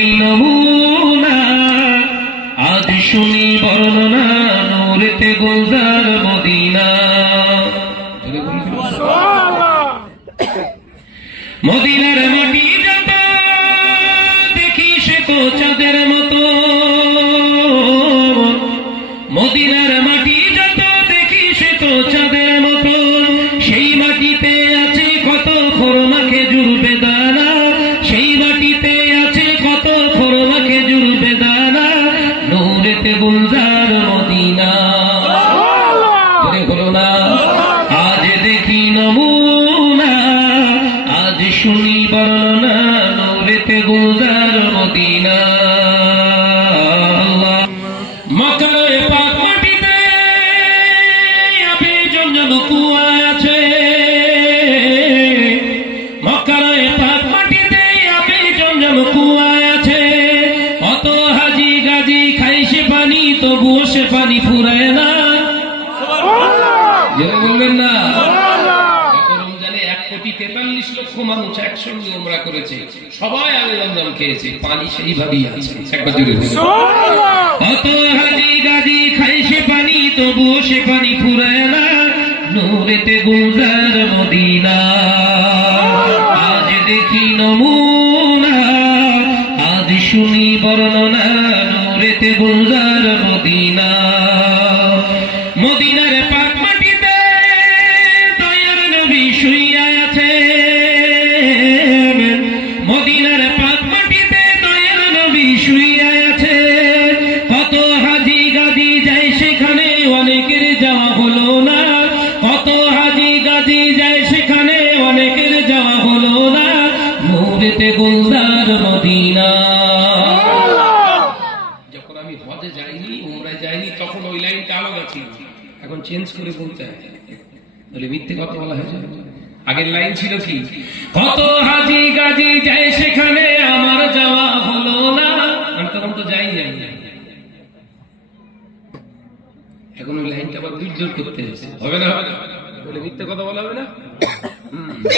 দেখি নমুনা, আজ শুনি বর্ণনা, নূরেতে গুলজার মদিনা। মদিনার মাটি যত দেখি সে তো চাঁদের মতো, মদিনার মাটি যত দেখি সে তো চাঁদের মতো, সেই মাটিতে আছে কত খোরমা খেজুর বেদানা, সেই মাটিতে আছে কত খোরমা খেজুর বেদানা, নূরেতে গুলজার মদিনা। বলো না, আজ দেখি নমুনা, আজ শুনি বর্ণনা, নূরেতে গুলজার মদিনা। মক্কার পাক মাটিতে আবেজন যেন কুয়া আছে, মক্কার পাক মাটিতে আবেজন যেন কুয়া আছে, অত হাজি গাজি খাই সে পানি, তবুও সে পানি ফুরায় না। বলবেন না, রমজানে 1,43,00,000 মানুষ একসঙ্গে উমরা করেছে, সবাই আগে রমজান খেয়েছে, পানি সেইভাবেই আছে। একবার জুড়ে অত হাজি গাজি খাই সে পানি, তবুও সে পানি ফুরায় না, নূরেতে গুলজার মদিনা। আজ দেখি নমুনা, আজ শুনি বর্ণনা, নূরেতে গুলজার মদিনা। মদিনার পাক মাটিতে দয়ার নবী শুইয়া আছে, মদিনার পাক মাটিতে দয়ার নবী শুইয়া আছে, কত হাজি গাজি যায় সেখানে, অনেকের যাওয়া হলো না, কত হাজি গাজি যায় সেখানে, অনেকের যাওয়া হলো না, নূরেতে গুলজার মদিনা। যখন আমি হজে যাইনি, উমরায় যাইনি, তখন ওই লাইনটা আলাদা ছিল, এখন চেঞ্জ করে বলতে হয়, বলে মিথ্যে কথা বলা হয়েছে। আগের লাইন ছিল কি, কত হাজি গাজি যায় সেখানে, আমার যাওয়া হলো না, আমি তখন তো যাই। এখন ওই লাইনটা আবার বিদ্যুৎ করতে হয়েছে, হবে না? বলে মিথ্যে কথা বলা হবে না।